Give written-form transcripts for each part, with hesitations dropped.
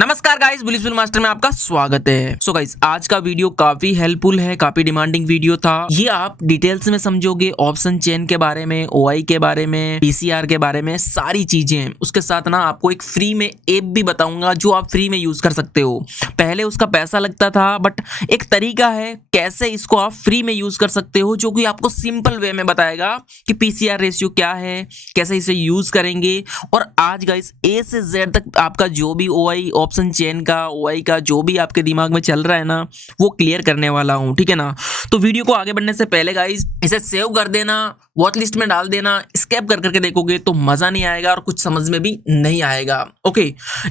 नमस्कार guys, bullish bill master में आपका स्वागत है। सो गाइस, आज का वीडियो काफी हेल्पफुल है, काफी डिमांडिंग वीडियो था। ये आप डिटेल्स में समझोगे ऑप्शन चेन के बारे में, ओआई के बारे में, पीसीआर के बारे में, सारी चीजें। उसके साथ ना आपको एक फ्री में ऐप भी बताऊंगा जो आप फ्री में यूज कर सकते हो। पहले उसका पैसा लगता था, बट एक तरीका है कैसे इसको आप फ्री में यूज कर सकते हो, जो कि आपको सिंपल वे में बताएगा कि पीसीआर रेशियो क्या है, कैसे इसे यूज करेंगे। और आज गाइस ए से जेड तक आपका जो भी ओआई ऑप्शन चेन का, ओआई का जो भी आपके दिमाग में चल रहा है ना, वो क्लियर करने वाला हूं, ठीक है ना। तो वीडियो को आगे बढ़ने से पहले गाइस इसे सेव कर देना, वॉच लिस्ट में डाल देना। स्किप कर करके देखोगे तो मजा नहीं आएगा और कुछ समझ में भी नहीं आएगा। ओके,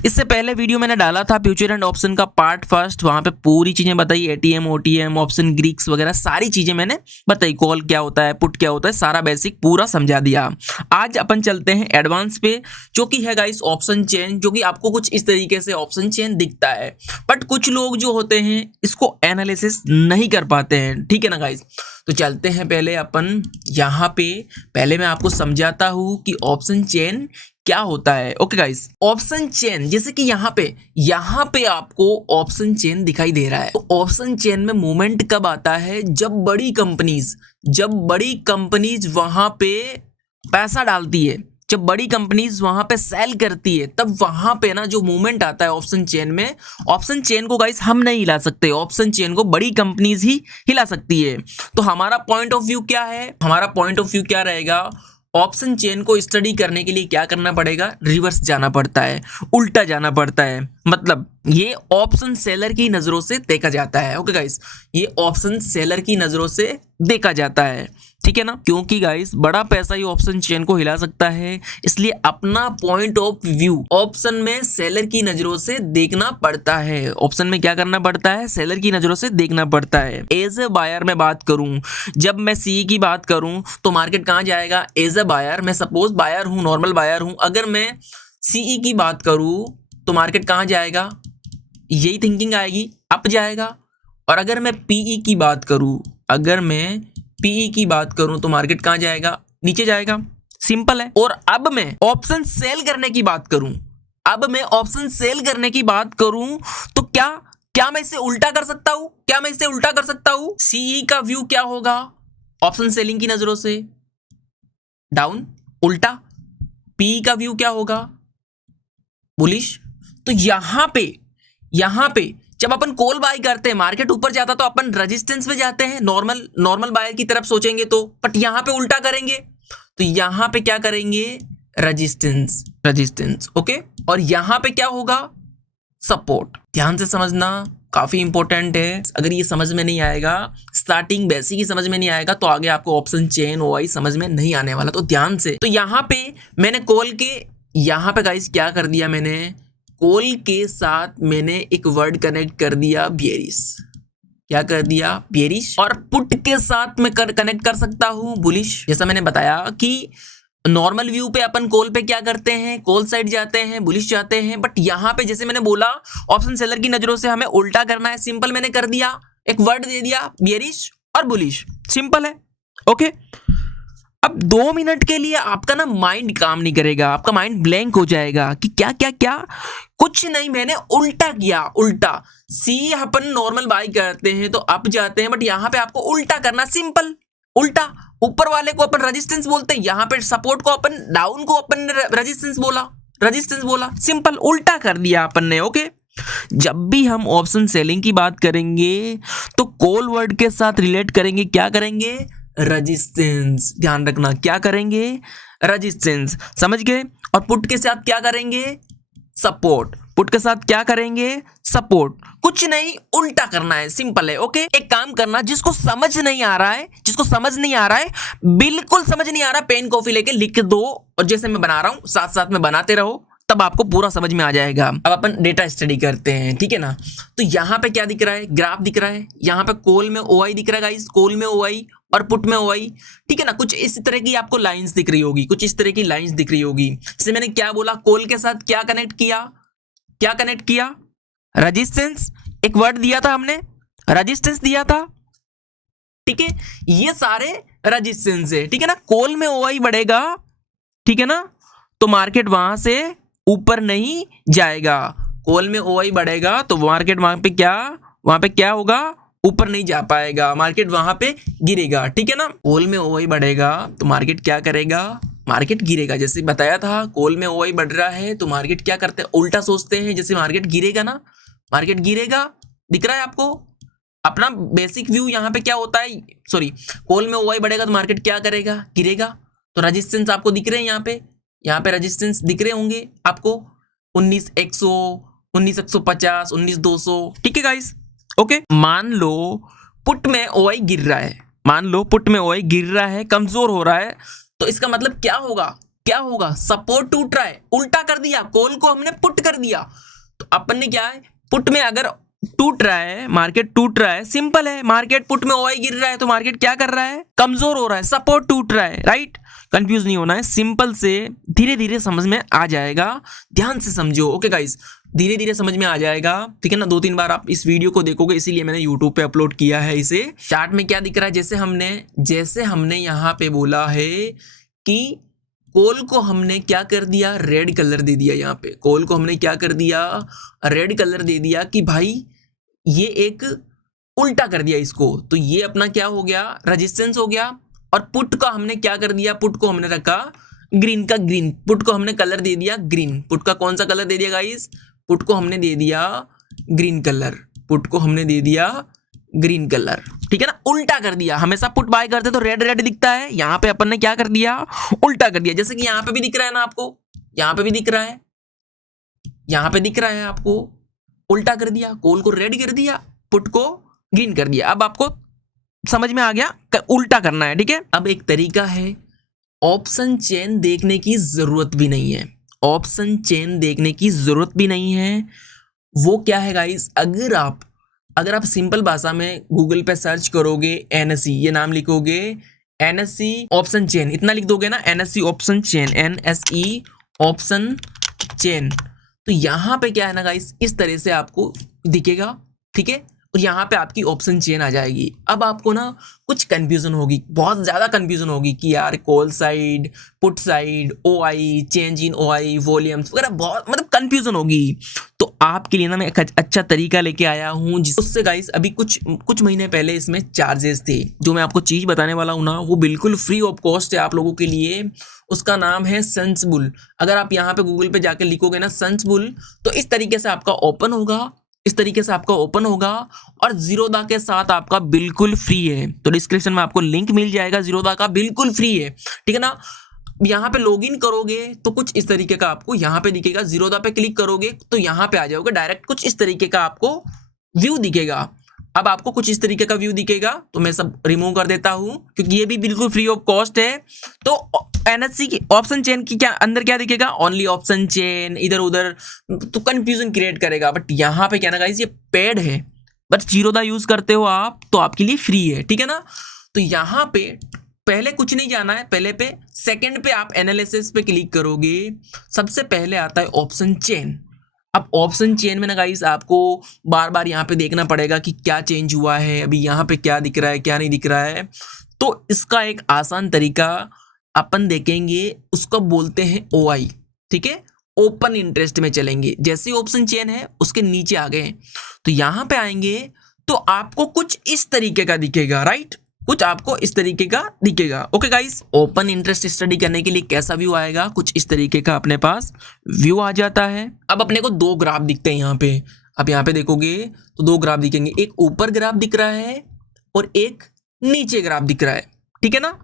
इससे पहले वीडियो मैंने डाला था फ्यूचर एंड ऑप्शन का पार्ट फर्स्ट, वहां पे पूरी चीजें बताई, एटीएम, ओटीएम, ऑप्शन ग्रीक्स वगैरह सारी चीजें मैंने बताई। कॉल क्या होता है, पुट क्या होता है, सारा बेसिक पूरा समझा दिया। आज अपन चलते हैं एडवांस पे, जो कि है गाइस ऑप्शन चेन, जो कि आपको कुछ इस तरीके से ऑप्शन चेन दिखता है। बट कुछ लोग जो होते हैं इसको एनालिसिस नहीं कर पाते हैं, ठीक है ना गाइस। तो चलते हैं पहले अपन यहाँ पे, पहले मैं आपको समझाता हूँ कि ऑप्शन चेन क्या होता है। ओके गाइस, ऑप्शन चेन जैसे कि यहाँ पे आपको ऑप्शन चेन दिखाई दे रहा है। तो ऑप्शन चेन में मूवमेंट कब आता है? जब बड़ी कंपनीज वहां पे पैसा डालती है, जब बड़ी कंपनीज वहां पे सेल करती है, तब वहां पे ना जो मूवमेंट आता है ऑप्शन चेन में। ऑप्शन चेन को गाइस हम नहीं हिला सकते, ऑप्शन चेन को बड़ी कंपनीज ही हिला सकती है। तो हमारा पॉइंट ऑफ व्यू क्या है? हमारा पॉइंट ऑफ व्यू क्या रहेगा? ऑप्शन चेन को स्टडी करने के लिए क्या करना पड़ेगा? रिवर्स जाना पड़ता है, उल्टा जाना पड़ता है। मतलब ये ऑप्शन सेलर की नजरों से देखा जाता है। ओके गाइस, ये ऑप्शन सेलर की नजरों से देखा जाता है, ठीक है ना। क्योंकि गाइस बड़ा पैसा ही ऑप्शन चेन को हिला सकता है, इसलिए अपना पॉइंट ऑफ व्यू ऑप्शन में सेलर की नजरों से देखना पड़ता है। ऑप्शन में क्या करना पड़ता है? सेलर की नजरों से देखना पड़ता है। एज ए बायर मैं बात करूं, जब मैं सीई की बात करूं तो मार्केट कहां जाएगा? एज ए बायर, मैं सपोज बायर हूं, नॉर्मल बायर हूं, अगर मैं सीई की बात करूं तो मार्केट कहां जाएगा? यही थिंकिंग आएगी, अप जाएगा। और अगर मैं पीई की बात करूं तो मार्केट कहां जाएगा? नीचे जाएगा। सिंपल है। और अब मैं ऑप्शन सेल करने की बात करूं, तो क्या मैं इसे उल्टा कर सकता हूं? सीई का व्यू क्या होगा ऑप्शन सेलिंग की नजरों से? डाउन, उल्टा। पीई का व्यू क्या होगा? बुलिश। तो यहां पे जब अपन कॉल बाय करते हैं, मार्केट ऊपर जाता तो अपन रेजिस्टेंस पे जाते हैं, नॉर्मल बायर की तरफ सोचेंगे तो। बट यहां पे उल्टा करेंगे, तो यहां पे क्या करेंगे? रेजिस्टेंस। ओके, और यहां पे क्या होगा? सपोर्ट। ध्यान से समझना, काफी इंपॉर्टेंट है। अगर ये समझ में नहीं आएगा, स्टार्टिंग बेसिक ही समझ में नहीं आएगा, तो आगे आपको ऑप्शन चेन, ओआई समझ में नहीं आने वाला। तो ध्यान से। तो यहां पे मैंने कॉल के, यहां पे गाइस क्या कर दिया मैंने? कॉल के साथ मैंने एक वर्ड कनेक्ट कर दिया, बियरिश। क्या कर दिया? बियरिश। और पुट के साथ मैं कनेक्ट कर सकता हूं, बुलिश। जैसा मैंने बताया कि नॉर्मल व्यू पे अपन कॉल पे क्या करते हैं? कॉल साइड जाते हैं, बुलिश जाते हैं। बट यहां पे जैसे मैंने बोला, ऑप्शन सेलर की नजरों से हमें उल्टा करना है। सिंपल, मैंने कर दिया, एक वर्ड दे दिया, बियरिश और बुलिश। सिंपल है। ओके, अब 2 मिनट के लिए आपका ना माइंड काम नहीं करेगा, आपका माइंड ब्लैंक हो जाएगा कि क्या कुछ नहीं, मैंने उल्टा किया। उल्टा सी अपन नॉर्मल बाय करते हैं तो अप जाते हैं, बट यहां पे आपको उल्टा करना। सिंपल, उल्टा। ऊपर वाले को अपन रेजिस्टेंस बोलते हैं, यहां पे सपोर्ट को अपन, डाउन को अपन रेजिस्टेंस बोला। सिंपल, उल्टा कर दिया अपन ने। ओके, जब भी हम ऑप्शन सेलिंग की बात करेंगे तो कॉल वर्ड के साथ रिलेट करेंगे। क्या करेंगे? रेजिस्टेंस। ध्यान रखना, क्या करेंगे? रेजिस्टेंस। समझ गए? और पुट के साथ क्या करेंगे? सपोर्ट। पुट के साथ क्या करेंगे? सपोर्ट। कुछ नहीं, उल्टा करना है। सिंपल है। ओके, एक काम करना, जिसको समझ नहीं आ रहा है, बिल्कुल समझ नहीं आ रहा, पेन कॉफी लेके लिख दो, और जैसे मैं बना रहा हूं साथ साथ में बनाते रहो, तब आपको पूरा समझ में आ जाएगा। अब अपन डेटा स्टडी करते हैं, ठीक है ना। तो यहाँ पे क्या दिख रहा है? ग्राफ दिख रहा है। यहाँ पे कॉल में ओआई दिख रहा है गाइस, कॉल में ओआई और पुट में ओआई, ठीक है ना। कुछ इस तरह की आपको लाइंस दिख रही होगी, जैसे मैंने क्या बोला, कॉल के साथ क्या कनेक्ट किया? रेजिस्टेंस। एक वर्ड दिया था हमने, रेजिस्टेंस दिया था, ठीक है। ये सारे रेजिस्टेंस है, ठीक है ना। कॉल में ओआई बढ़ेगा, ठीक है ना, तो मार्केट वहां से ऊपर नहीं जाएगा। कॉल में ओआई बढ़ेगा तो मार्केट वहां पे क्या होगा, ऊपर नहीं जा पाएगा, मार्केट वहां पे गिरेगा। ठीक है ना, कॉल में ओआई बढ़ेगा तो मार्केट क्या करेगा, मार्केट गिरेगा। जैसे बताया था, कॉल में ओआई बढ़ रहा है तो मार्केट क्या करते हैं, उल्टा सोचते हैं। जैसे मार्केट गिरेगा ना, मार्केट गिरेगा, दिख रहा है आपको अपना बेसिक व्यू यहाँ पे क्या होता है, सॉरी, कॉल में ओआई बढ़ेगा तो मार्केट क्या करेगा, गिरेगा। तो रेजिस्टेंस आपको दिख रहे हैं यहाँ पे रेजिस्टेंस दिख रहे होंगे आपको 19,100, 19,150, 19,200। ठीक है गाइस, ओके। मान लो पुट में ओआई गिर रहा है, मान लो पुट में ओआई गिर रहा है, कमजोर हो रहा है, तो इसका मतलब क्या होगा, सपोर्ट टूट रहा है, उल्टा कर दिया, कॉल को हमने पुट कर दिया। तो अपन ने क्या है, पुट में अगर टूट रहा है, मार्केट टूट रहा है, सिंपल है, मार्केट पुट में ओआई गिर रहा है तो मार्केट क्या कर रहा है, कमजोर हो रहा है, सपोर्ट टूट रहा है, राइट। कंफ्यूज नहीं होना है, सिंपल से धीरे धीरे समझ में आ जाएगा, ध्यान से समझो। ओके गाइस, धीरे धीरे समझ में आ जाएगा, ठीक है ना। 2-3 बार आप इस वीडियो को देखोगे, इसीलिए मैंने यूट्यूब पे अपलोड किया है इसे। चार्ट में क्या दिख रहा है, जैसे हमने यहाँ पे बोला है कि कॉल को हमने क्या कर दिया, रेड कलर दे दिया। यहाँ पे कॉल को हमने क्या कर दिया, रेड कलर दे दिया कि भाई ये एक उल्टा कर दिया इसको, तो ये अपना क्या हो गया, रेजिस्टेंस हो गया। और पुट का हमने क्या कर दिया, पुट को हमने रखा ग्रीन का, ग्रीन पुट को हमने कलर दे दिया ग्रीन। पुट का कौन सा कलर दे दिया गाइस, पुट को हमने दे दिया ग्रीन कलर, पुट को हमने दे दिया ग्रीन कलर, ठीक है ना, उल्टा कर दिया। हमेशा पुट बाय करते तो रेड रेड दिखता है, यहाँ पे अपन ने क्या कर दिया, उल्टा कर दिया। जैसे कि यहाँ पे भी दिख रहा है ना आपको, यहाँ पे भी दिख रहा है, यहाँ पे दिख रहा है आपको, उल्टा कर दिया, कॉल को रेड कर दिया, पुट को ग्रीन कर दिया। अब आपको समझ में आ गया, उल्टा करना है, ठीक है। अब एक तरीका है, ऑप्शन चेन देखने की जरूरत भी नहीं है, ऑप्शन चेन देखने की जरूरत भी नहीं है। वो क्या है गाइस, अगर आप सिंपल भाषा में गूगल पे सर्च करोगे, एनएससी ये नाम लिखोगे, एनएससी ऑप्शन चेन इतना लिख दोगे ना, NSC option chain, NSE option chain, तो यहाँ पे क्या है ना गाइस, इस तरह से आपको दिखेगा, ठीक है। और यहाँ पे आपकी ऑप्शन चेन आ जाएगी। अब आपको ना कुछ कंफ्यूजन होगी, बहुत ज्यादा कंफ्यूजन होगी कि यार call side, put side, OI, change in OI, volumes वगैरह, बहुत मतलब कंफ्यूजन होगी। तो आपके लिए ना मैं एक अच्छा तरीका लेके आया हूँ, जिससे गाइस अभी कुछ महीने पहले इसमें चार्जेस थे। जो मैं आपको चीज बताने वाला हूँ ना, वो बिल्कुल फ्री ऑफ कॉस्ट है आप लोगों के लिए। उसका नाम है सेंसबुल। अगर आप यहाँ पे गूगल पे जाके लिखोगे ना सेंसबुल, तो इस तरीके से आपका ओपन होगा, इस तरीके से आपका ओपन होगा, और जीरोधा के साथ आपका बिल्कुल फ्री है। तो डिस्क्रिप्शन में आपको लिंक मिल जाएगा, जीरोधा का बिल्कुल फ्री है, ठीक है ना। यहाँ पे लॉगिन करोगे तो कुछ इस तरीके का आपको यहाँ पे दिखेगा, जीरोधा पे क्लिक करोगे तो यहाँ पे आ जाओगे डायरेक्ट, कुछ इस तरीके का आपको व्यू दिखेगा। अब आपको कुछ इस तरीके का व्यू दिखेगा, तो मैं सब रिमूव कर देता हूं क्योंकि ये भी बिल्कुल फ्री ऑफ कॉस्ट है। तो एनएससी की ऑप्शन चेन की क्या अंदर क्या दिखेगा, ओनली ऑप्शन चेन, इधर उधर तो कंफ्यूजन क्रिएट करेगा। बट यहाँ पे क्या ना गाइस, ये पेड है, बट जीरोधा यूज करते हो आप तो आपके लिए फ्री है, ठीक है ना। तो यहाँ पे पहले कुछ नहीं जाना है, पहले पे सेकंड पे आप एनालिसिस पे क्लिक करोगे, सबसे पहले आता है ऑप्शन चेन। अब ऑप्शन चेन में ना गाइस आपको बार बार यहाँ पे देखना पड़ेगा कि क्या चेंज हुआ है, अभी यहाँ पे क्या दिख रहा है, क्या नहीं दिख रहा है। तो इसका एक आसान तरीका अपन देखेंगे, उसको बोलते हैं ओआई, ठीक है। ओपन इंटरेस्ट में चलेंगे, जैसे ऑप्शन चेन है उसके नीचे आ गए तो यहाँ पे आएंगे तो आपको कुछ इस तरीके का दिखेगा, राइट, कुछ आपको इस तरीके का दिखेगा। Okay guys, open interest study करने के लिए कैसा व्यू आएगा, कुछ इस तरीके का अपने पास व्यू आ जाता है। अब अपने को दो ग्राफ दिखते हैं यहाँ पे, अब यहाँ पे देखोगे तो दो ग्राफ दिखेंगे, एक ऊपर ग्राफ दिख रहा है और एक नीचे ग्राफ दिख रहा है, ठीक है ना।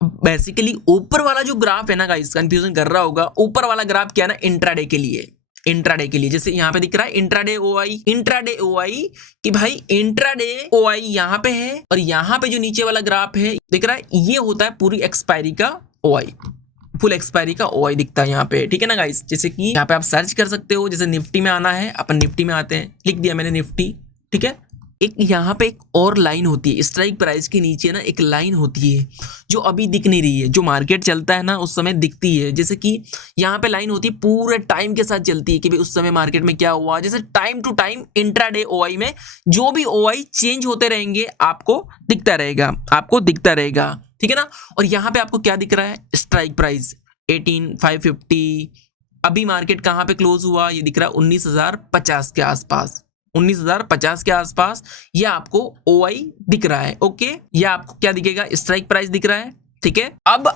बेसिकली ऊपर वाला जो ग्राफ है ना गाइस, कंफ्यूजन कर रहा होगा, ऊपर वाला ग्राफ क्या है ना, इंट्राडे के लिए, इंट्राडे के लिए, जैसे यहाँ पे दिख रहा है इंट्राडे ओआई कि भाई इंट्राडे ओआई यहाँ पे है, और यहाँ पे जो नीचे वाला ग्राफ है दिख रहा है, ये होता है पूरी एक्सपायरी का ओआई, फुल एक्सपायरी का ओआई दिखता है यहाँ पे, ठीक है ना गाइस। जैसे कि यहाँ पे आप सर्च कर सकते हो, जैसे निफ्टी में आना है, अपन निफ्टी में आते हैं, लिख दिया मैंने निफ्टी, ठीक है। एक यहाँ पे एक और लाइन होती है, स्ट्राइक प्राइस के नीचे ना एक लाइन होती है जो अभी दिख नहीं रही है, जो मार्केट चलता है ना उस समय दिखती है। जैसे कि यहाँ पे लाइन होती है, पूरे टाइम के साथ चलती है कि भाई उस समय मार्केट में क्या हुआ। जैसे time to time intraday OI में जो भी ओआई चेंज होते रहेंगे आपको दिखता रहेगा, ठीक है ना। और यहाँ पे आपको क्या दिख रहा है, स्ट्राइक प्राइस 18,550, अभी मार्केट कहाँ पे क्लोज हुआ, ये दिख रहा है 19,050 के आसपास, 19,050 के आसपास ये आपको ओआई दिख रहा है। ओके, ये आपको क्या दिखेगा, स्ट्राइक प्राइस दिख रहा है। ठीक है, अब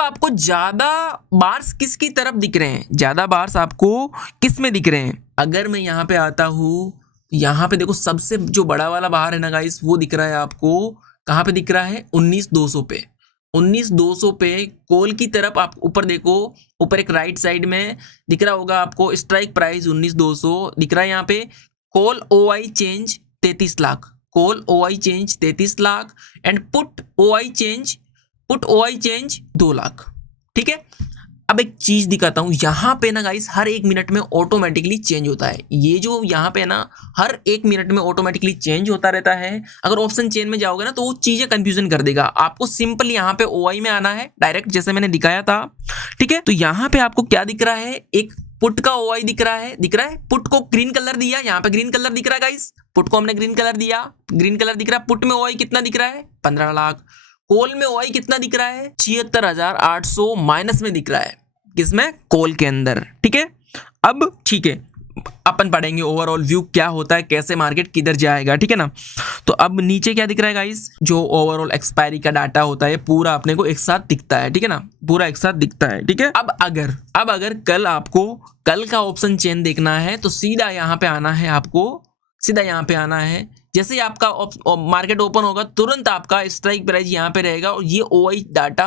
आपको ज्यादा बार्स किसकी तरफ दिख रहे हैं, ज्यादा बार्स आपको किस में दिख रहे हैं। अगर मैं यहाँ पे आता हूँ, यहाँ पे देखो सबसे जो बड़ा वाला बार है ना गाइस, वो दिख रहा है आपको, कहाँ पे दिख रहा है, 19,200 पे। 19,200 पे कॉल की तरफ आप ऊपर देखो, ऊपर एक राइट साइड में दिख रहा होगा आपको स्ट्राइक प्राइस 19,200 दिख रहा है यहाँ पे। Call OI change 33 lakh, call OI change 33 lakh and put OI change 2 lakh. ठीक है, अब एक चीज दिखाता हूं, यहाँ पे ना गाइस हर 1 मिनट में ऑटोमेटिकली चेंज होता है। ये जो यहाँ पे ना हर 1 मिनट में ऑटोमेटिकली चेंज होता रहता है। अगर ऑप्शन चेन में जाओगे ना तो वो चीजें कंफ्यूजन कर देगा। आपको सिंपल यहाँ पे ओआई में आना है डायरेक्ट, जैसे मैंने दिखाया था। ठीक है, तो यहाँ पे आपको क्या दिख रहा है, एक पुट का ओआई दिख रहा है। पुट को ग्रीन कलर दिया, यहाँ पे ग्रीन कलर दिख रहा है गाइस, पुट को हमने ग्रीन कलर दिया, ग्रीन कलर दिख रहा है। पुट में ओआई कितना दिख रहा है, 15 लाख। कॉल में ओआई कितना दिख रहा है, 76,800 माइनस में दिख रहा है, किसमें, कॉल के अंदर। ठीक है, अब ठीक है, अपन पढ़ेंगे ओवरऑल व्यू क्या होता है, कैसे मार्केट किधर जाएगा। ठीक है ना, तो अब नीचे क्या दिख रहा है गाइस, जो ओवरऑल एक्सपायरी का डाटा होता है पूरा अपने को एक साथ दिखता है। ठीक है ना, पूरा एक साथ दिखता है। ठीक है, अब अगर कल आपको कल का ऑप्शन चेन देखना है तो सीधा यहाँ पे आना है, आपको सीधा यहाँ पे आना है। जैसे ही आपका मार्केट ओपन होगा तुरंत आपका स्ट्राइक प्राइस यहाँ पे रहेगा और ये ओआई डाटा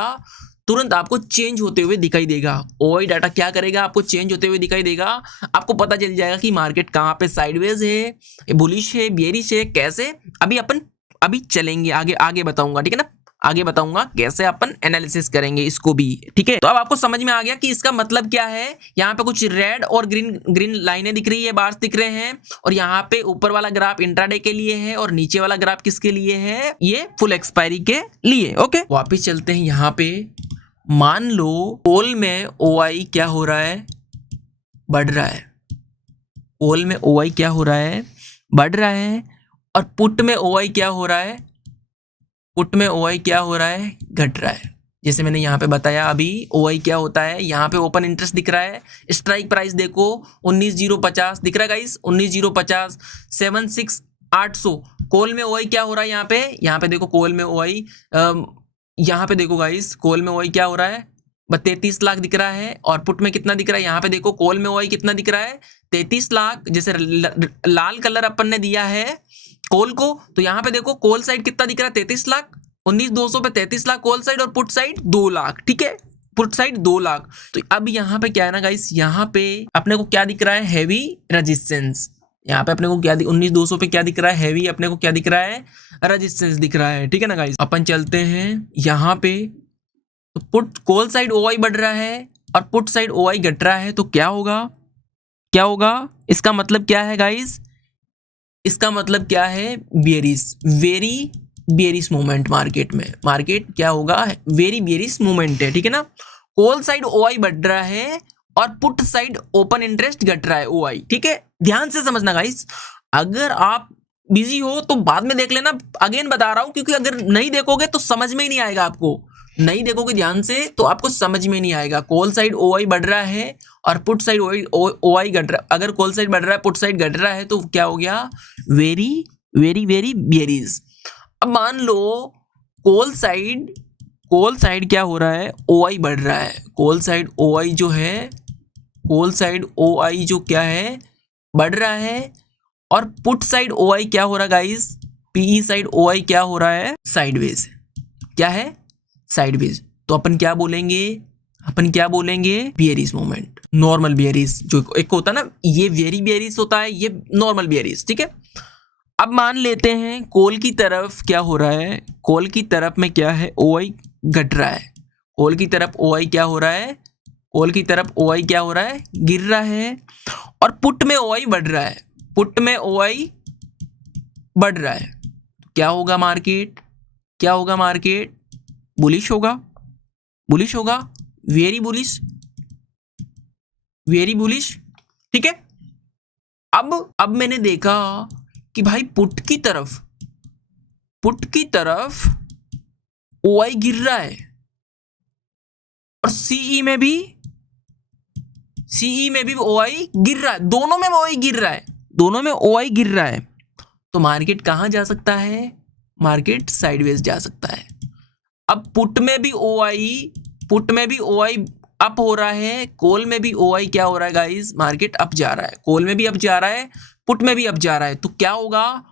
तुरंत आपको चेंज होते हुए दिखाई देगा। ओआई डाटा क्या करेगा, आपको चेंज होते हुए दिखाई देगा। आपको पता चल जाएगा कि मार्केट कहाँ पे साइडवेज है, बुलिश है, बेयरिश है, कैसे। अभी चलेंगे आगे बताऊंगा। ठीक है ना, आगे बताऊंगा कैसे अपन एनालिसिस करेंगे इसको भी। ठीक है, तो अब आपको समझ में आ गया कि इसका मतलब क्या है। यहाँ पे कुछ रेड और ग्रीन लाइनें दिख रही है, बार्स दिख रहे हैं, और यहाँ पे ऊपर वाला ग्राफ इंट्राडे के लिए है और नीचे वाला ग्राफ किसके लिए है, ये फुल एक्सपायरी के लिए। ओके, वापिस चलते हैं। यहाँ पे मान लो कॉल में ओआई क्या हो रहा है, बढ़ रहा है। कॉल में ओआई क्या हो रहा है, बढ़ रहा है। और पुट में ओआई क्या हो रहा है, पुट में ओआई क्या हो रहा है, घट रहा है। जैसे मैंने यहाँ पे बताया अभी ओआई क्या होता है। यहाँ पे ओपन इंटरेस्ट दिख रहा है, स्ट्राइक प्राइस देखो 19,050 दिख रहा है गाइस, 19,050, 76,800। कॉल में ओआई क्या हो रहा है, यहाँ पे देखो कॉल में ओआई, यहाँ पे देखो गाइस कॉल में ओआई क्या हो रहा है, 33 लाख दिख रहा है। और पुट में कितना दिख रहा है, यहाँ पे देखो कॉल में ओआई कितना दिख रहा है, 33 लाख। जैसे लाल कलर अपन ने दिया है कॉल को, तो यहाँ पे देखो कॉल साइड कितना दिख रहा है, 33 लाख। 19,200 पे 33 लाख कॉल साइड और पुट साइड 2 लाख। ठीक है, पुट साइड 2 लाख। तो अब यहाँ पे क्या है ना गाइस, यहाँ पे अपने को क्या दिख रहा है, हैवी रेजिस्टेंस। यहाँ पे अपने को क्या 19,200 पे क्या दिख रहा है, हैवी अपने को क्या दिख रहा है, रेजिस्टेंस दिख रहा है। ठीक है ना गाइस, अपन चलते हैं यहाँ पे। तो पुट कॉल साइड ओआई बढ़ रहा है और पुट साइड ओआई घट रहा है, तो क्या होगा, इसका मतलब क्या है गाइस, इसका मतलब क्या है, bearish, very bearish movement market में। मार्केट क्या होगा, वेरी बेयरिश मूवमेंट है। ठीक है ना, कॉल साइड ओआई बढ़ रहा है और पुट साइड ओपन इंटरेस्ट घट रहा है ओआई। ठीक है, ध्यान से समझना गाइस। अगर आप बिजी हो तो बाद में देख लेना, अगेन बता रहा हूं, क्योंकि अगर नहीं देखोगे तो समझ में ही नहीं आएगा। आपको नहीं देखोगे ध्यान से तो आपको समझ में नहीं आएगा। कॉल साइड ओआई बढ़ रहा है और पुट साइड ओआई घट रहा है। अगर कॉल साइड बढ़ रहा है, पुट साइड घट रहा है, तो क्या हो गया, वेरी वेरी वेरी बेयरिश। अब मान लो कॉल साइड क्या हो रहा है, ओआई बढ़ रहा है। कॉल साइड ओआई जो है, कॉल साइड ओआई जो क्या है, बढ़ रहा है। और पुट साइड ओआई क्या हो रहा है गाइस, पीई साइड ओआई क्या हो रहा है, साइडवेज। क्या है, साइडवेज। तो अपन क्या बोलेंगे, बेयरिश मूवमेंट, नॉर्मल बेयरिश। जो एक होता है ना, ये वेरी बेयरिश होता है, ये नॉर्मल बेयरिश। ठीक है, अब मान लेते हैं कॉल की तरफ क्या हो रहा है, कॉल की तरफ में क्या है, ओआई घट रहा है। कॉल की तरफ ओआई क्या हो रहा है, कॉल की तरफ ओआई क्या हो रहा है, गिर रहा है। और पुट में ओआई बढ़ रहा है, पुट में ओआई बढ़ रहा है। क्या होगा मार्केट, बुलिश होगा, वेरी बुलिश। ठीक है, अब मैंने देखा कि भाई पुट की तरफ ओआई गिर रहा है और सीई में भी सीई में भी ओआई गिर रहा है, दोनों में ओआई गिर रहा है, दोनों में ओआई गिर रहा है, तो मार्केट कहाँ जा सकता है? मार्केट साइडवेज जा सकता है। अब पुट में भी ओआई अप हो रहा है, कॉल में भी ओआई क्या हो रहा है गाइस? मार्केट अप जा रहा है, कॉल में भी अप जा रहा है, पुट में भी अप जा रहा है, तो क्या होगा?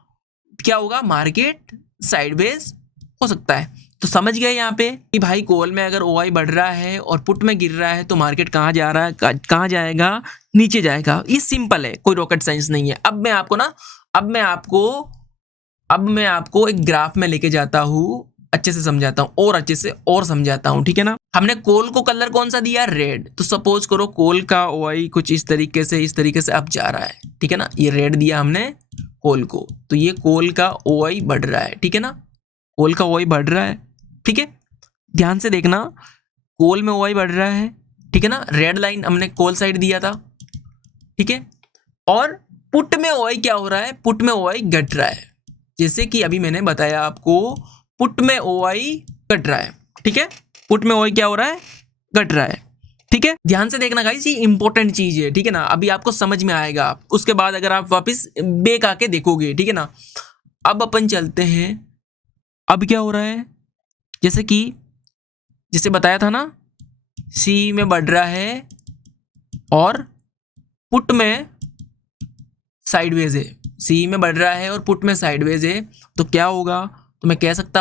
मार्केट साइडवेज हो सकता है। तो समझ गए यहाँ पे कि भाई कॉल में अगर ओआई बढ़ रहा है और पुट में गिर रहा है तो मार्केट कहाँ जा रहा है? कहाँ जाएगा? नीचे जाएगा। ये सिंपल है, कोई रॉकेट साइंस नहीं है। अब मैं आपको एक ग्राफ में लेके जाता हूँ, अच्छे से समझाता हूँ, और अच्छे से और समझाता हूँ, ठीक है ना। हमने कॉल को कलर कौन सा दिया? रेड। तो सपोज करो कॉल का ओआई कुछ इस तरीके से अब जा रहा है, ठीक है ना। ये रेड दिया हमने कॉल को, तो ये कॉल का ओआई बढ़ रहा है, ठीक है ना। कॉल का ओआई बढ़ रहा है, ठीक है, ध्यान से देखना। कॉल में ओआई बढ़ रहा है, ठीक है ना। रेड लाइन हमने कॉल साइड दिया था, ठीक है। और पुट में ओआई क्या हो रहा है? पुट में ओआई घट रहा है, जैसे कि अभी मैंने बताया आपको, पुट में ओआई घट रहा है, ठीक है। पुट में ओआई क्या हो रहा है? घट रहा है, ठीक है। ध्यान से देखना गाइस, ये इंपॉर्टेंट चीज है, ठीक है ना। अभी आपको समझ में आएगा, उसके बाद अगर आप वापस बैक आके देखोगे, ठीक है ना। अब अपन चलते हैं, अब क्या हो रहा है? जैसे बताया था ना, सी में बढ़ रहा है और पुट में साइडवेज है, सी में बढ़ रहा है और पुट में साइडवेज है, तो क्या होगा? तो मैं कह सकता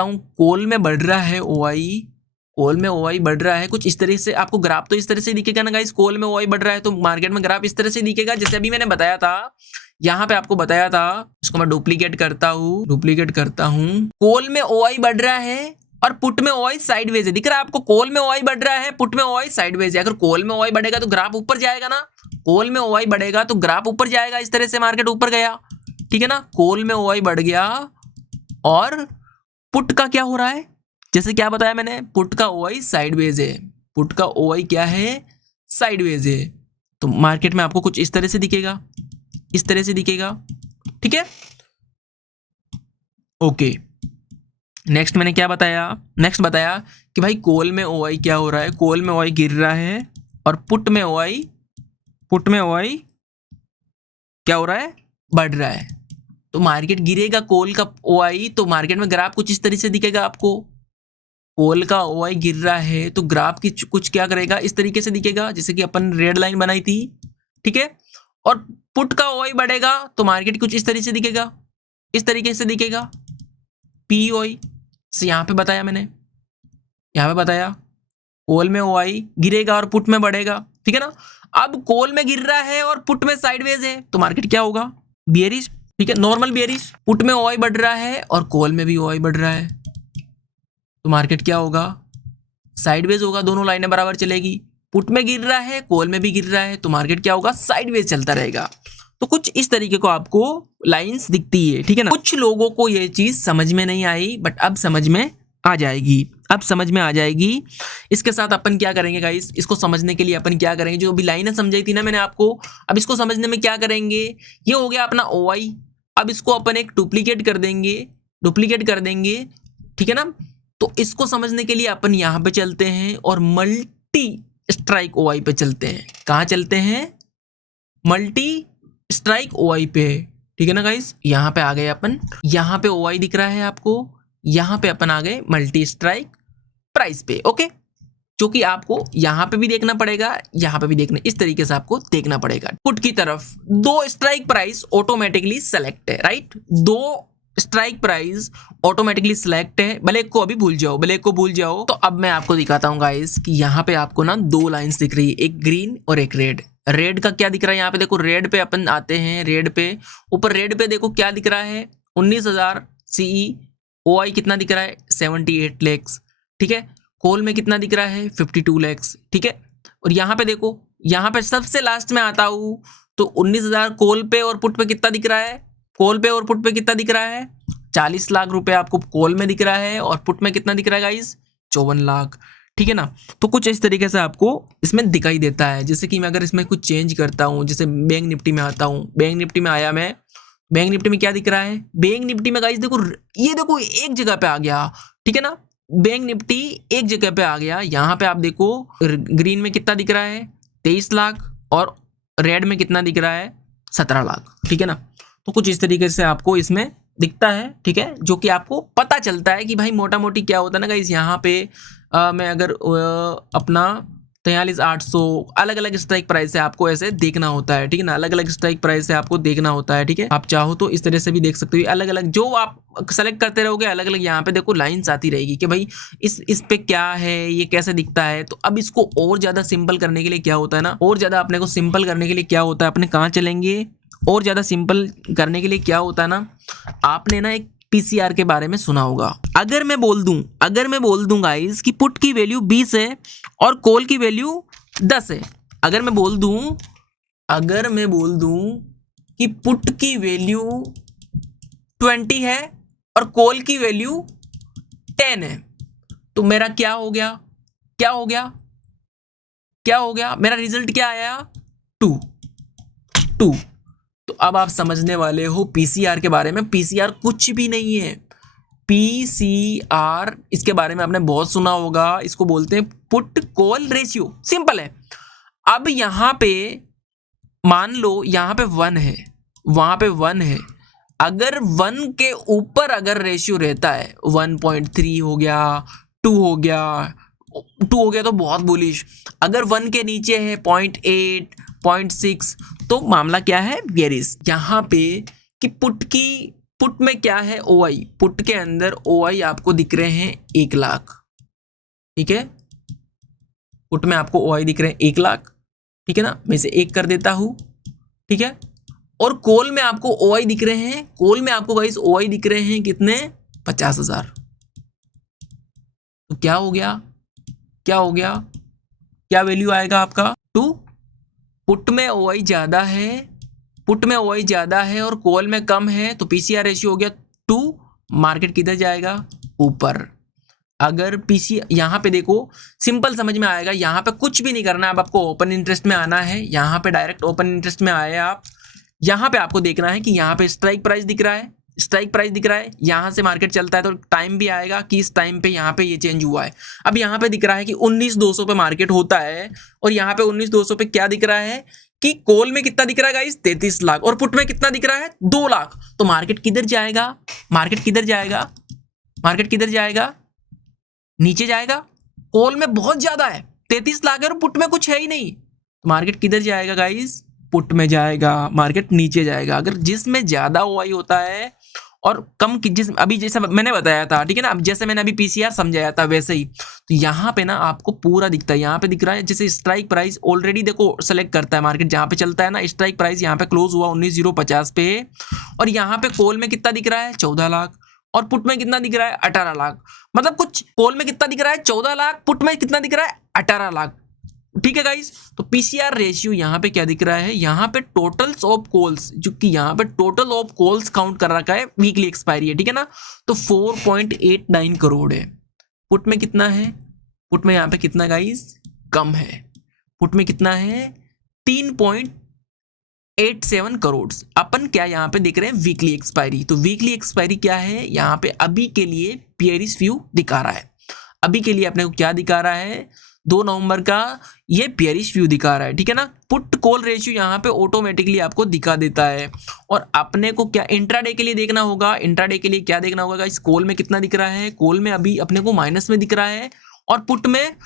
हूँ कॉल में बढ़ रहा है ओआई, कॉल में ओआई बढ़ रहा है कुछ इस तरह से। आपको ग्राफ तो इस तरह से दिखेगा ना गाइस, कॉल में ओआई बढ़ रहा है तो मार्केट में ग्राफ इस तरह से दिखेगा, जैसे अभी मैंने बताया था, यहाँ पे आपको बताया था। इसको मैं डुप्लीकेट करता हूँ। कॉल में ओआई बढ़ रहा है और पुट में ओआई साइडवेज है, दिख रहा है आपको? कॉल में ओआई बढ़ रहा है, पुट में ओआई साइडवेज है। अगर कॉल में ओआई बढ़ेगा तो ग्राफ ऊपर जाएगा ना, कॉल में ओआई बढ़ेगा तो ग्राफ ऊपर जाएगा, इस तरह से मार्केट ऊपर गया, ठीक है ना। कॉल में ओआई बढ़ गया और पुट का क्या हो रहा है? जैसे क्या बताया मैंने, पुट का ओआई साइडवेज है, पुट का ओआई क्या है? साइडवेज है। तो मार्केट में आपको कुछ इस तरह से दिखेगा, ठीक है। ओके, नेक्स्ट मैंने क्या बताया? नेक्स्ट बताया कि भाई कॉल में ओआई क्या हो रहा है? कॉल में ओआई गिर रहा है और पुट में ओआई क्या हो रहा है? बढ़ रहा है। तो मार्केट गिरेगा कॉल का ओआई, तो मार्केट में ग्राफ कुछ इस तरह से दिखेगा आपको। कॉल का ओआई गिर रहा है तो ग्राफ की कुछ क्या करेगा? इस तरीके से दिखेगा, जैसे कि अपन रेड लाइन बनाई थी, ठीक है। और पुट का ओआई बढ़ेगा तो मार्केट कुछ इस तरीके से दिखेगा, इस तरीके से दिखेगा, पीओआई से। यहाँ पे बताया मैंने, कॉल में ओआई गिरेगा और पुट में बढ़ेगा, ठीक है ना। अब कॉल में गिर रहा है और पुट में साइडवेज है, तो मार्केट क्या होगा? बियरिश, ठीक है, नॉर्मल बियरिश। पुट में ओआई बढ़ रहा है और कॉल में भी ओआई बढ़ रहा है, तो मार्केट क्या होगा? साइडवेज होगा, दोनों लाइनें बराबर चलेगी। पुट में गिर रहा है, कॉल में भी गिर रहा है, तो मार्केट क्या होगा? साइडवेज चलता रहेगा। तो कुछ इस तरीके को आपको लाइंस दिखती है, ठीक है ना। कुछ लोगों को ये चीज समझ में नहीं आई, बट अब समझ में आ जाएगी, इसके साथ अपन क्या करेंगे गाइस? इसको समझने के लिए अपन क्या करेंगे? जो अभी लाइनें समझाई थी ना मैंने आपको, अब इसको समझने में क्या करेंगे? ये हो गया अपना ओआई। अब इसको अपन एक डुप्लीकेट कर देंगे, ठीक है ना। तो इसको समझने के लिए अपन यहाँ पे चलते हैं और मल्टी स्ट्राइक ओआई पे चलते हैं। कहाँ चलते हैं? मल्टी स्ट्राइक ओआई पे, ठीक है ना गाइस। यहाँ पे आ गए अपन, यहाँ पे ओआई दिख रहा है आपको, यहाँ पे अपन आ गए मल्टी स्ट्राइक प्राइस पे, ओके। जो कि आपको यहाँ पे भी देखना पड़ेगा, यहाँ पे भी देखना, इस तरीके से आपको देखना पड़ेगा। पुट की तरफ 2 स्ट्राइक प्राइस ऑटोमेटिकली सेलेक्ट है, right. 2 strike price automatically select है, ब्लैक को अभी भूल जाओ, तो अब मैं आपको दिखाता हूँ गाइस कि यहाँ पे आपको ना 2 लाइंस दिख रही है, एक ग्रीन और एक रेड। रेड का क्या दिख रहा है? यहाँ पे देखो, रेड पे अपन आते हैं, रेड पे ऊपर, रेड पे देखो क्या दिख रहा है? 19,000 सीई। ओआई कितना दिख रहा है? 78 लैक्स, ठीक है। कॉल में कितना दिख रहा है? 52 लैक्स, ठीक है। और यहाँ पे देखो, यहाँ पे सबसे लास्ट में आता हूँ तो 19,000 कॉल पे और पुट पे कितना दिख रहा है? कॉल पे और पुट पे कितना दिख रहा है? 40 लाख रुपए आपको कॉल में दिख रहा है और पुट में कितना दिख रहा है गाइस? 54 लाख, ठीक है ना। तो कुछ इस तरीके से आपको इसमें दिखाई देता है। जैसे कि मैं अगर इसमें कुछ चेंज करता हूँ, जैसे बैंक निफ्टी में आता हूँ, बैंक निफ्टी में आया मैं, बैंक निफ्टी में क्या दिख रहा है? बैंक निफ्टी में गाइस देखो, ये देखो एक जगह पे आ गया, ठीक है ना। बैंक निफ्टी एक जगह पे आ गया। यहाँ पे आप देखो ग्रीन में कितना दिख रहा है 23 लाख और रेड में कितना दिख रहा है 17 लाख, ठीक है ना। तो कुछ इस तरीके से आपको इसमें दिखता है, ठीक है, जो कि आपको पता चलता है कि भाई मोटा मोटी क्या होता है ना गाइस। यहाँ पे मैं अगर अपना 43,800 अलग अलग स्ट्राइक प्राइस से आपको ऐसे देखना होता है, ठीक है ना। अलग अलग स्ट्राइक प्राइस से आपको देखना होता है, ठीक है। आप चाहो तो इस तरह से भी देख सकते हो। अलग अलग जो आप सेलेक्ट करते रहोगे अलग अलग यहाँ पे देखो लाइंस आती रहेगी कि भाई इस पे क्या है, ये कैसे दिखता है। तो अब इसको और ज्यादा सिंपल करने के लिए क्या होता है ना, और ज्यादा अपने को सिंपल करने के लिए क्या होता है, अपने कहाँ चलेंगे, और ज्यादा सिंपल करने के लिए क्या होता है ना, आपने ना एक पीसीआर के बारे में सुना होगा। अगर मैं बोल दूं गाइस कि पुट की वैल्यू 20 है और कॉल की वैल्यू 10 है। अगर मैं बोल दूं कि पुट की वैल्यू 20 है और कॉल की वैल्यू 10 है, तो मेरा क्या हो गया, मेरा रिजल्ट क्या आया 2। तो अब आप समझने वाले हो पीसीआर के बारे में। पीसीआर कुछ भी नहीं है। पीसीआर इसके बारे में आपने बहुत सुना होगा, इसको बोलते हैं पुट कॉल रेशियो। सिंपल है। अब यहां पे मान लो यहाँ पे 1 है, वहां पे 1 है। अगर 1 के ऊपर अगर रेशियो रहता है 1.3 हो गया, 2 हो गया तो बहुत बुलिश। अगर 1 के नीचे है 0.8, 0.6 तो मामला क्या है बेयरिश। यहाँ पे कि पुट में क्या है ओआई, पुट के अंदर ओआई आपको दिख रहे हैं 1 लाख, ठीक है। पुट में आपको ओआई दिख रहे हैं 1 लाख, ठीक है ना। मैं इसे 1 कर देता हूं, ठीक है। और कॉल में आपको ओआई दिख रहे हैं, कॉल में आपको गाइस ओआई दिख रहे हैं कितने 50,000। तो क्या हो गया, क्या वैल्यू आएगा आपका 2। पुट में ओआई ज्यादा है और कॉल में कम है, तो पीसीआर रेशियो हो गया 2। मार्केट किधर जाएगा ऊपर। अगर पीसी यहाँ पे देखो सिंपल समझ में आएगा। यहाँ पे कुछ भी नहीं करना है, अब आपको ओपन इंटरेस्ट में आना है। यहाँ पे डायरेक्ट ओपन इंटरेस्ट में आए आप। यहाँ पे आपको देखना है कि यहाँ पे स्ट्राइक प्राइस दिख रहा है, यहाँ से मार्केट चलता है तो टाइम भी आएगा कि इस टाइम पे यहाँ पे ये चेंज हुआ है। अब यहाँ पे दिख रहा है कि 19,200 पे मार्केट होता है और यहाँ पे 19,200 पे क्या दिख रहा है कि कॉल में कितना दिख रहा है गाइस 33 लाख और पुट में कितना दिख रहा है 2 लाख। तो मार्केट किधर जाएगा, नीचे जाएगा। कॉल में बहुत ज्यादा है 33 लाख है और पुट में कुछ है ही नहीं, तो मार्केट किधर जाएगा गाइस, पुट में जाएगा। मार्केट नीचे जाएगा। अगर जिसमें ज्यादा ओआई होता है और कम जिस अभी जैसा मैंने बताया था, ठीक है ना, अब जैसे मैंने अभी पीसीआर समझाया था वैसे ही। तो यहाँ पे ना आपको पूरा दिखता है। यहाँ पे दिख रहा है जैसे स्ट्राइक प्राइस ऑलरेडी देखो सेलेक्ट करता है मार्केट जहाँ पे चलता है ना। स्ट्राइक प्राइस यहाँ पे क्लोज हुआ 19,050 पे और यहाँ पे कॉल में कितना दिख रहा है 14 लाख और पुट में कितना दिख रहा है 18 लाख। मतलब कुछ कॉल में कितना दिख रहा है 14 लाख, पुट में कितना दिख रहा है 18 लाख, ठीक है गाइस। तो पीसीआर रेशियो यहाँ पे क्या दिख रहा है, यहाँ पे टोटल्स ऑफ कॉल्स, जो कि यहाँ पे टोटल ऑफ कॉल्स काउंट कर रखा है, वीकली एक्सपायरी है, ठीक है ना। तो 4.89 करोड़ है। पुट में कितना है, पुट में यहाँ पे कितना गाइस कम है, पुट में कितना है 3.87 करोड़। अपन क्या यहाँ पे देख रहे हैं वीकली एक्सपायरी। तो वीकली एक्सपायरी क्या है, यहाँ पे अभी के लिए बेयरिश व्यू दिखा रहा है। अभी के लिए अपने को क्या दिखा रहा है 2 नवंबर का ये बेयरिश व्यू दिखा रहा है, ठीक है ना। पुट कॉल रेशियो यहाँ पे ऑटोमेटिकली आपको दिखा देता है और अपने को क्या इंट्राडे के लिए देखना होगा। इंट्राडे के लिए क्या देखना होगा, इस कॉल में कितना दिख रहा है, कॉल में अभी अपने को माइनस में दिख रहा है और पुट में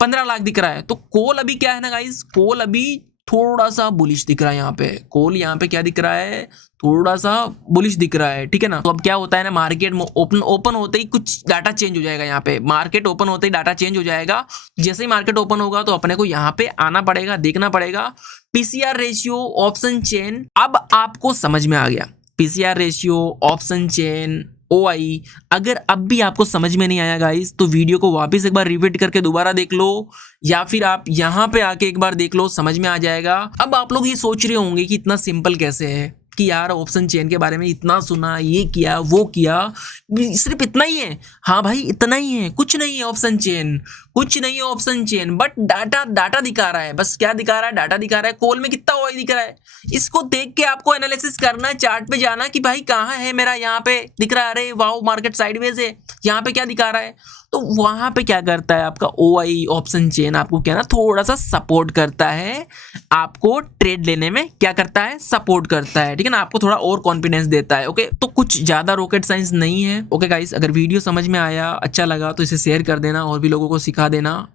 15 लाख दिख रहा है। तो कॉल अभी क्या है ना गाइस, कॉल अभी थोड़ा सा बुलिश दिख रहा है। यहाँ पे कॉल यहाँ पे क्या दिख रहा है, थोड़ा सा बुलिश दिख रहा है, ठीक है ना। तो अब क्या होता है ना, मार्केट ओपन होते ही कुछ डाटा चेंज हो जाएगा। यहाँ पे मार्केट ओपन होते ही डाटा चेंज हो जाएगा। जैसे ही मार्केट ओपन होगा तो अपने को यहाँ पे आना पड़ेगा, देखना पड़ेगा पीसीआर रेशियो, ऑप्शन चेन। अब आपको समझ में आ गया PCR ratio, option chain, OI. अगर अब भी आपको समझ में नहीं आया गाइस तो वीडियो को वापस एक बार रिपीट करके दोबारा देख लो या फिर आप यहाँ पे आके एक बार देख लो, समझ में आ जाएगा। अब आप लोग ये सोच रहे होंगे कि इतना सिंपल कैसे है कि यार ऑप्शन चेन के बारे में इतना सुना, ये किया वो किया, सिर्फ इतना ही है। हाँ भाई इतना ही है, कुछ नहीं है ऑप्शन चेन, कुछ नहीं है ऑप्शन चेन। बट डाटा दिखा रहा है, बस क्या दिखा रहा है, डाटा दिखा रहा है। कॉल में कितना ओआई दिख रहा है, इसको देख के आपको एनालिसिस करना है, चार्ट पे जाना कि भाई कहाँ है मेरा, यहाँ पे दिख रहा है, अरे वाओ मार्केट साइडवेज है, यहाँ पे क्या दिखा रहा है। तो वहां पे क्या करता है आपका OI ऑप्शन चेन, आपको क्या ना थोड़ा सा सपोर्ट करता है, आपको ट्रेड लेने में क्या करता है, सपोर्ट करता है, ठीक है ना, आपको थोड़ा और कॉन्फिडेंस देता है। ओके, तो कुछ ज्यादा रॉकेट साइंस नहीं है। ओके गाइस, अगर वीडियो समझ में आया, अच्छा लगा तो इसे शेयर कर देना और भी लोगों को सिखा देना।